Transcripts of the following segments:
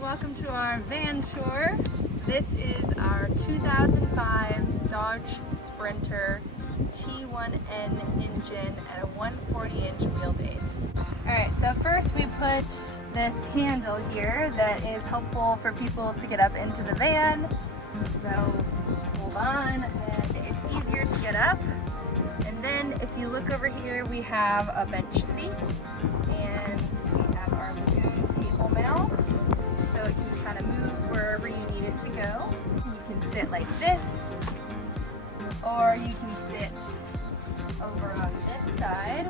welcome to our van tour. This is our 2005 Dodge Sprinter T1N engine at a 140-inch wheelbase. Alright, so first we put this handle here that is helpful for people to get up into the van. So hold on, and it's easier to get up. And then if you look over here, we have a bench seat, and we have our lagoon table mount, so it can kind of move wherever you need it to go. You can sit like this, or you can sit over on this side,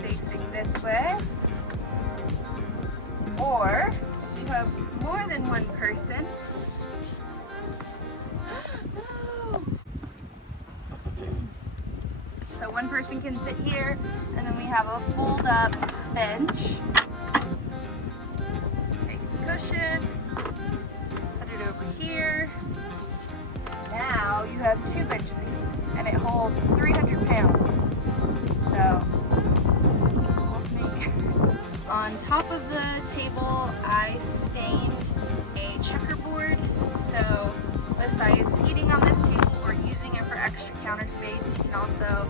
facing this way. Or if you have more than one person, so one person can sit here, and then we have a fold-up bench. Take the cushion, put it over here. Now you have two bench seats, and it holds 300 pounds. So, equal to me. On top of the table, I stained a checkerboard. So, let's say it's eating on this table or using it for extra counter space. You can also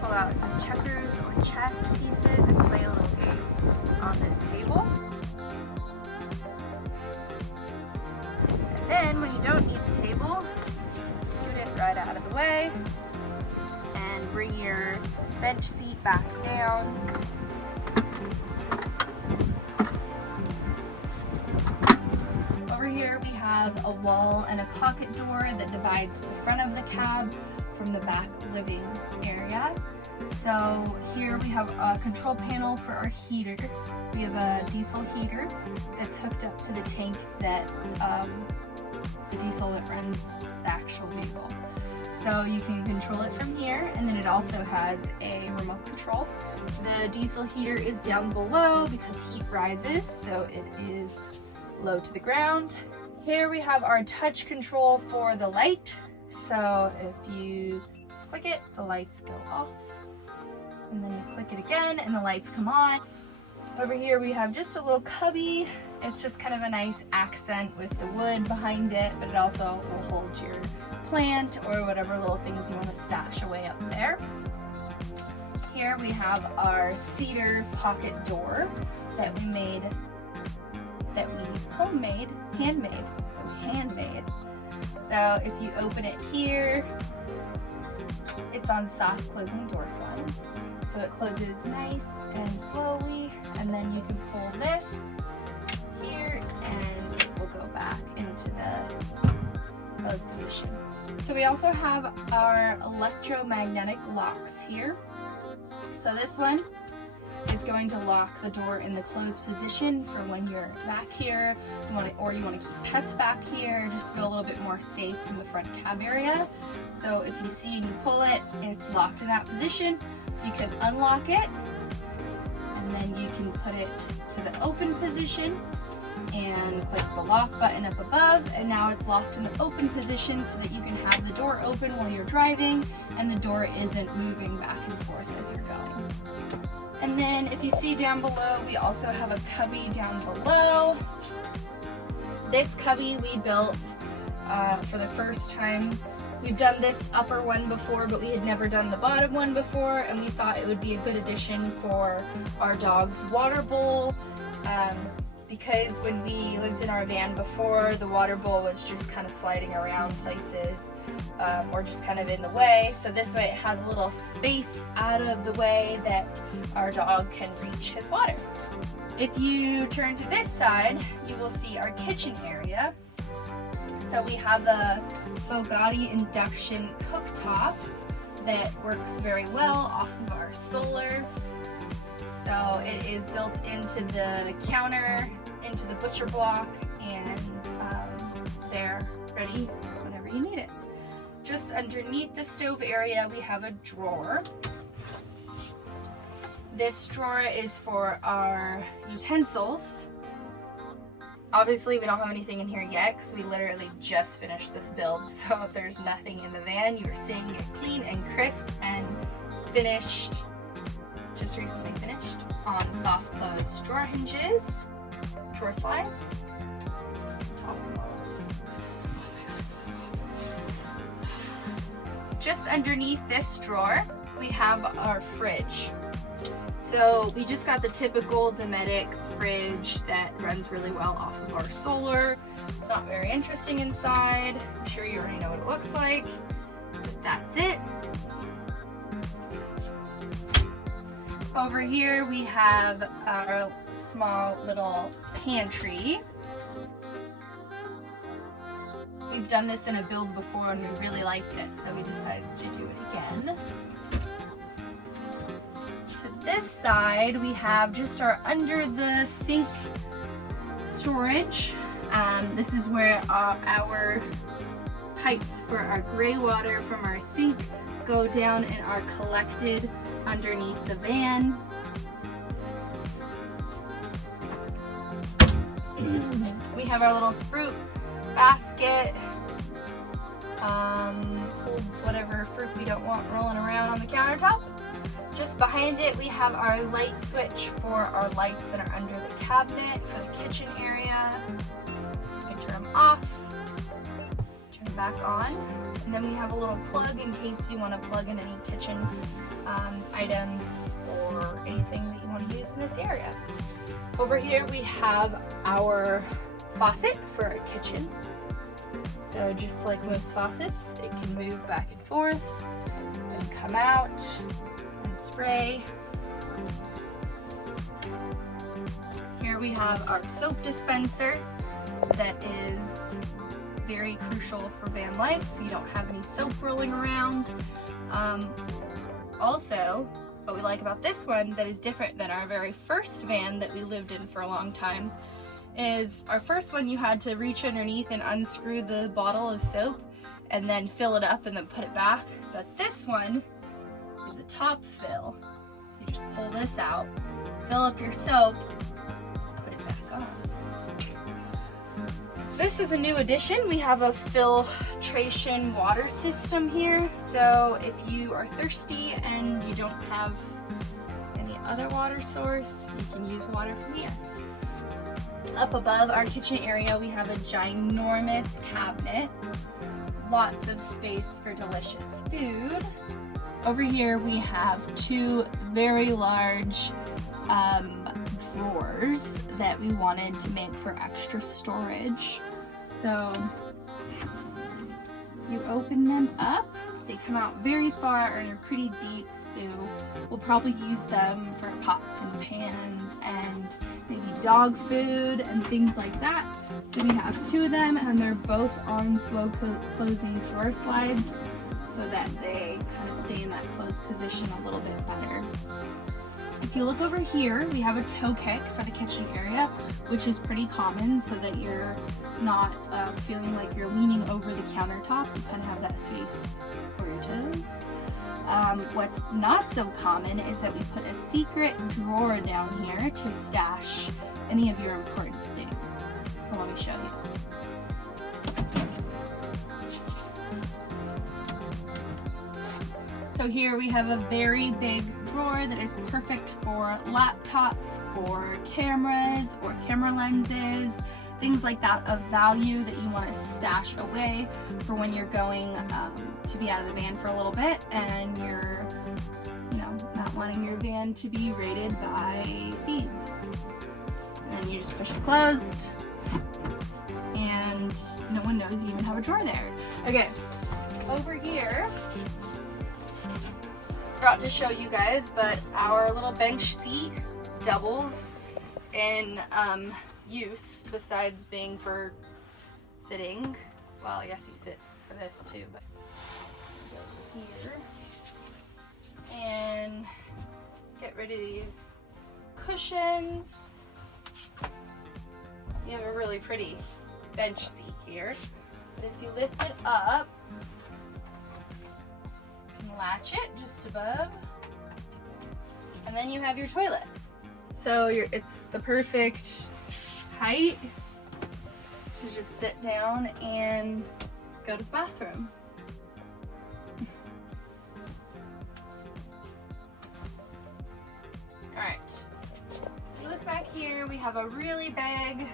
pull out some checkers or chess pieces and play a little game on this table. And then when you don't need the table, scoot it right out of the way and bring your bench seat back down. Over here we have a wall and a pocket door that divides the front of the cab from the back living area. So here we have a control panel for our heater. We have a diesel heater that's hooked up to the tank that the diesel that runs the actual vehicle. So you can control it from here, and then it also has a remote control. The diesel heater is down below because heat rises, so it is low to the ground. Here we have our touch control for the light. So if you click it, the lights go off. And then you click it again and the lights come on. Over here we have just a little cubby. It's just kind of a nice accent with the wood behind it, but it also will hold your plant or whatever little things you want to stash away up there. Here we have our cedar pocket door that we made, handmade. So if you open it here, it's on soft closing door slides. So it closes nice and slowly, and then you can pull this here and it will go back into the closed position. So we also have our electromagnetic locks here. So this one is going to lock the door in the closed position for when you're back here, or you want to keep pets back here, just feel a little bit more safe from the front cab area. So if you see and you pull it, it's locked in that position. You can unlock it, and then you can put it to the open position and click the lock button up above, and now it's locked in the open position so that you can have the door open while you're driving and the door isn't moving back and forth as you're going. And then if you see down below, we also have a cubby down below. This cubby we built for the first time. We've done this upper one before, but we had never done the bottom one before, and we thought it would be a good addition for our dog's water bowl. Because when we lived in our van before, the water bowl was just kind of sliding around places or just kind of in the way. So this way it has a little space out of the way that our dog can reach his water. If you turn to this side, you will see our kitchen area. So we have the Fogati induction cooktop that works very well off of our solar. So it is built into the counter, into the butcher block, and they're ready whenever you need it. Just underneath the stove area, we have a drawer. This drawer is for our utensils. Obviously, we don't have anything in here yet because we literally just finished this build, so there's nothing in the van. You are seeing it clean and crisp and finished, just recently finished, on soft close drawer hinges. drawer slides. Just underneath this drawer, we have our fridge. So we just got the typical Dometic fridge that runs really well off of our solar. It's not very interesting inside. I'm sure you already know what it looks like, but that's it. Over here we have our small little pantry. We've done this in a build before and we really liked it, so we decided to do it again. To this side, we have just our under the sink storage. This is where our pipes for our gray water from our sink go down and are collected underneath the van. We have our little fruit basket. Holds whatever fruit we don't want rolling around on the countertop. Just behind it we have our light switch for our lights that are under the cabinet for the kitchen area. So you can turn them off, turn them back on. And then we have a little plug in case you want to plug in any kitchen items or anything that you want to use in this area. Over here we have our faucet for our kitchen. So just like most faucets, it can move back and forth and come out and spray. Here we have our soap dispenser that is very crucial for van life, so you don't have any soap rolling around. Also, what we like about this one that is different than our very first van that we lived in for a long time is our first one you had to reach underneath and unscrew the bottle of soap and then fill it up and then put it back. But this one is a top fill. So you just pull this out, fill up your soap, put it back on. This is a new addition. We have a filtration water system here. So if you are thirsty and you don't have any other water source, you can use water from here. Up above our kitchen area, we have a ginormous cabinet. Lots of space for delicious food. Over here, we have two very large drawers that we wanted to make for extra storage. So you open them up. They come out very far and are pretty deep, so we'll probably use them for pots and pans and maybe dog food and things like that. So we have two of them and they're both on slow closing drawer slides so that they kind of stay in that closed position a little bit better. If you look over here, we have a toe kick for the kitchen area, which is pretty common so that you're not feeling like you're leaning over the countertop. You kind of have that space for your toes. What's not so common is that we put a secret drawer down here to stash any of your important things. So let me show you. So here we have a very big drawer that is perfect for laptops or cameras or camera lenses, things like that of value that you want to stash away for when you're going to be out of the van for a little bit and you're, not wanting your van to be raided by thieves. And then you just push it closed and no one knows you even have a drawer there. Okay, over here, forgot to show you guys, but our little bench seat doubles in use besides being for sitting. Well, I guess you sit for this too, but it goes here. And get rid of these cushions. You have a really pretty bench seat here, but if you lift it up, latch it just above, and then you have your toilet. So it's the perfect height to just sit down and go to the bathroom. Alright, you look back here, we have a really big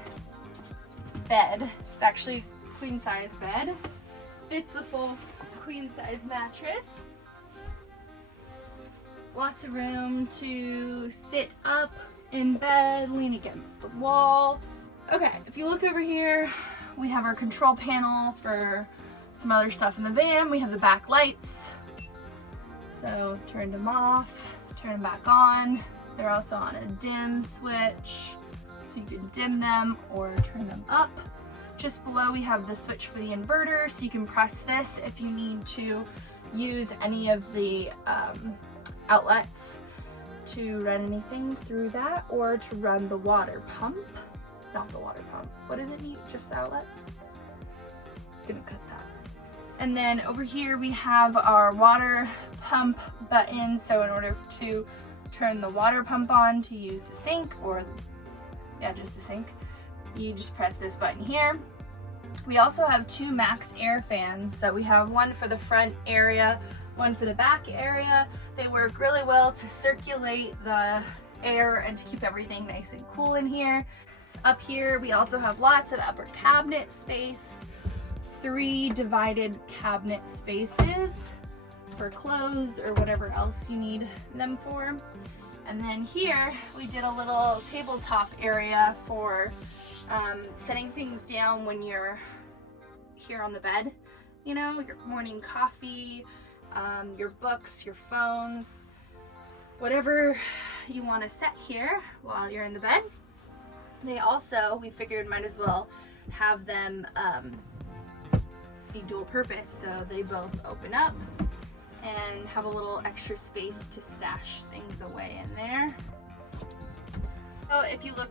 bed. It's actually a queen size bed. Fits a full queen size mattress. Lots of room to sit up in bed, lean against the wall. Okay, if you look over here, we have our control panel for some other stuff in the van. We have the back lights. So turn them off, turn them back on. They're also on a dim switch, so you can dim them or turn them up. Just below we have the switch for the inverter, so you can press this if you need to use any of the outlets to run anything through that, or to run the water pump. Not the water pump. What does it need? Just the outlets? Gonna cut that. And then over here we have our water pump button. So in order to turn the water pump on to use the sink, or yeah, just the sink, you just press this button here. We also have 2 max air fans. So we have one for the front area, one for the back area. They work really well to circulate the air and to keep everything nice and cool in here. Up here we also have lots of upper cabinet space, 3 divided cabinet spaces for clothes or whatever else you need them for. And then here we did a little tabletop area for setting things down when you're here on the bed. You know, your morning coffee, your books, your phones, whatever you want to set here while you're in the bed. They also, we figured, might as well have them be dual purpose, so they both open up and have a little extra space to stash things away in there. So if you look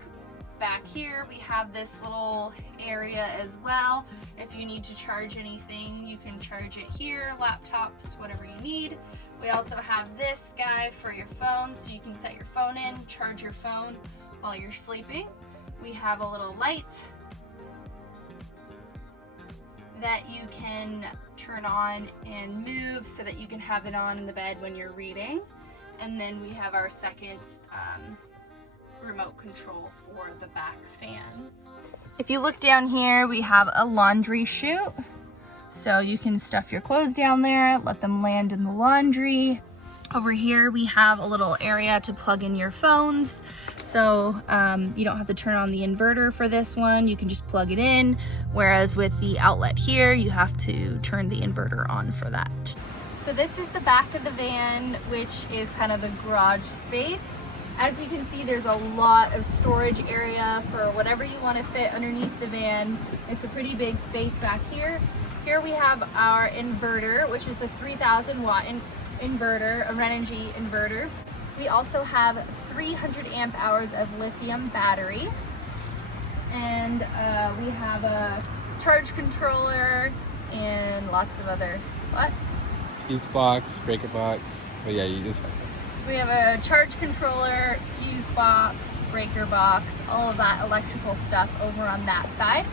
back here, we have this little area as well. If you need to charge anything, you can charge it here, laptops, whatever you need. We also have this guy for your phone, so you can set your phone in, charge your phone while you're sleeping. We have a little light that you can turn on and move so that you can have it on in the bed when you're reading. And then we have our second remote control for the back fan. If you look down here, we have a laundry chute. So you can stuff your clothes down there, let them land in the laundry. Over here we have a little area to plug in your phones. So you don't have to turn on the inverter for this one. You can just plug it in. Whereas with the outlet here, you have to turn the inverter on for that. So this is the back of the van, which is kind of the garage space. As you can see, there's a lot of storage area for whatever you want to fit underneath the van. It's a pretty big space back here. Here we have our inverter, which is a 3,000 watt inverter, a Renogy inverter. We also have 300 amp hours of lithium battery. And we have a charge controller and lots of other, what? Fuse box, breaker box. But yeah, you just. We have a charge controller, fuse box, breaker box, all of that electrical stuff over on that side.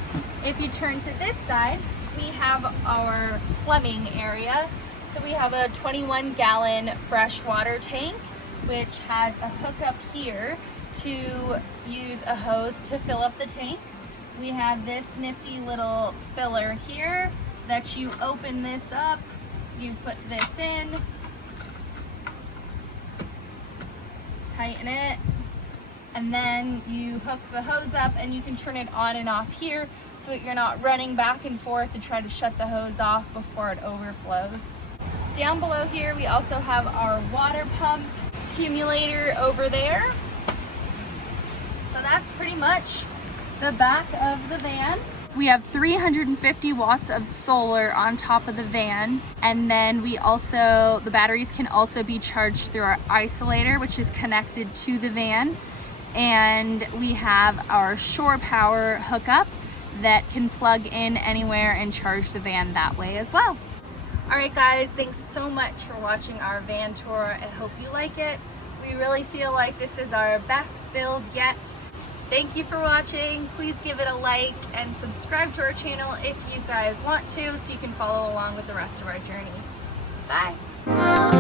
If you turn to this side, we have our plumbing area. So we have a 21-gallon fresh water tank, which has a hookup here to use a hose to fill up the tank. We have this nifty little filler here that you open this up, you put this in, tighten it, and then you hook the hose up and you can turn it on and off here so that you're not running back and forth to try to shut the hose off before it overflows. Down below here we also have our water pump accumulator over there. So that's pretty much the back of the van. We have 350 watts of solar on top of the van, and then we also, the batteries can also be charged through our isolator, which is connected to the van, and we have our shore power hookup that can plug in anywhere and charge the van that way as well. Alright guys, thanks so much for watching our van tour. I hope you like it. We really feel like this is our best build yet. Thank you for watching. Please give it a like and subscribe to our channel if you guys want to, so you can follow along with the rest of our journey. Bye!